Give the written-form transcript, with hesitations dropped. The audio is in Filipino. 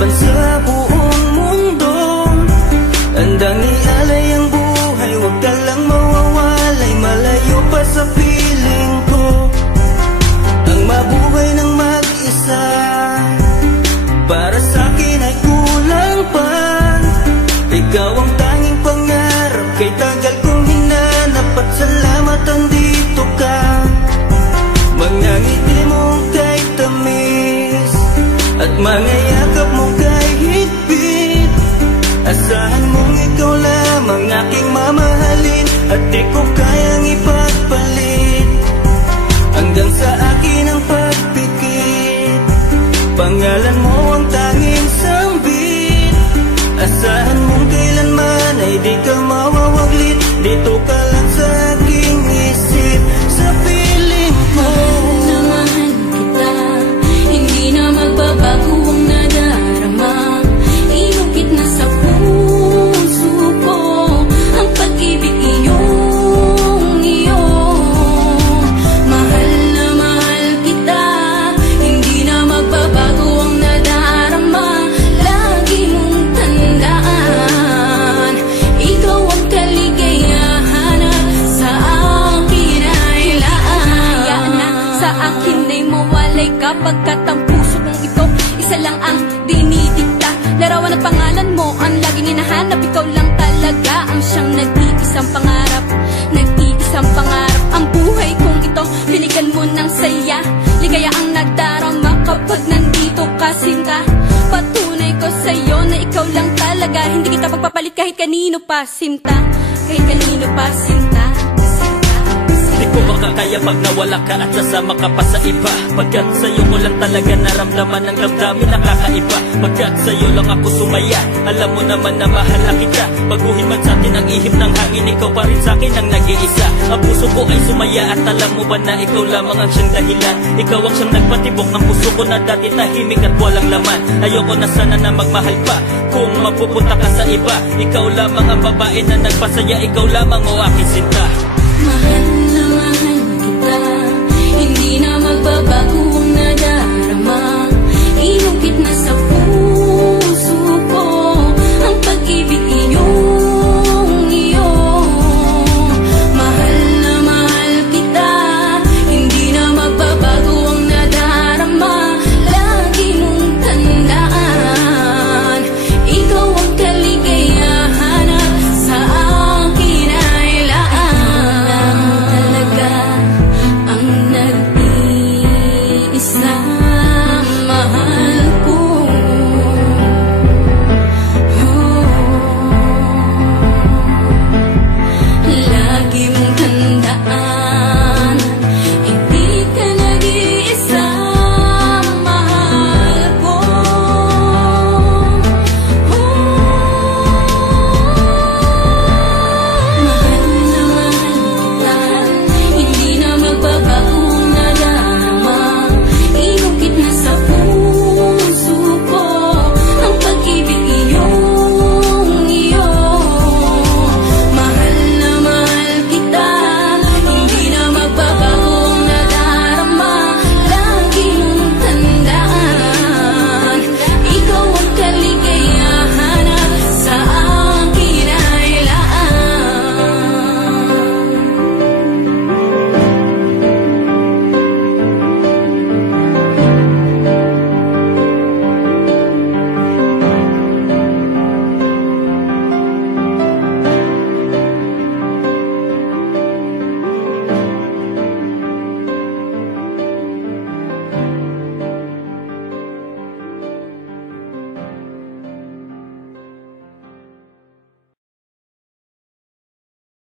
laban sa buong mundo. Handang ialay ang buhay, huwag ka lang mawawalay, malayo pa sa piling ko. Ang mabuhay ng mag-isa, para sa'kin ay kulang pa. Ikaw ang tanging pangarap, kay tagal kong hinanap, at salamat andito ka. Mga ngiti mo kay tamis, at mga yakap mo kay higpit. Asahan mong ikaw lamang aking mamahalin, at di ko kayang ipagpalit. Hanggang sa akin ang pagpikit, pangalan mo ang tanging sambit. Asahan mong kailanman ay di ka mawawaglit, dito ka lang sa aking isip, sa piling mo. Mahal kita, hindi na magbabago ang nadarama. Inukit na sa puso ko ang pag-ibig iyong iyo. Mahal na mahal kita, hindi na magbabago ang nadarama. Lagi mong tandaan, ikaw ang kaligayahan sa akin ay laan. Sa akin ay mawalay kapagkat ang puso kong ito isa lang ang dinidikta. Larawan at pangalan mo ang laging hinahanap, ikaw lang talaga ang siyang nag-iisang pangarap. Nag-iisang pangarap ang buhay kong ito, binigyan mo ng saya. Ligaya ang nadarama kapag nandito ka, sinta. Patunay ko sa'yo na ikaw lang talaga, hindi kita pagpapalit kahit kanino pa, sinta. Kahit kanino pa, sinta. Di ko makakaya pag nawala ka at sasama ka pa sa iba. Pagkat sa'yo ko lang talaga naramdaman ang damdamin nakakaiba. Pagkat sa'yo lang ako sumaya, alam mo naman na mahal na kita. Baguhin man sa'tin ang ihip ng hangin, ikaw pa rin sa'kin ang nag-iisa. Ang puso ko ay sumaya at alam mo ba na ikaw lamang ang siyang dahilan. Ikaw ang siyang nagpatibok ng puso ko na dati tahimik at walang laman. Ayoko na sana na magmahal pa kung mapupunta ka sa iba. Ikaw lamang ang babae na nagpasaya, ikaw lamang o aking sinta. Mahal na mahal kita, hindi na magbabago ang nadarama.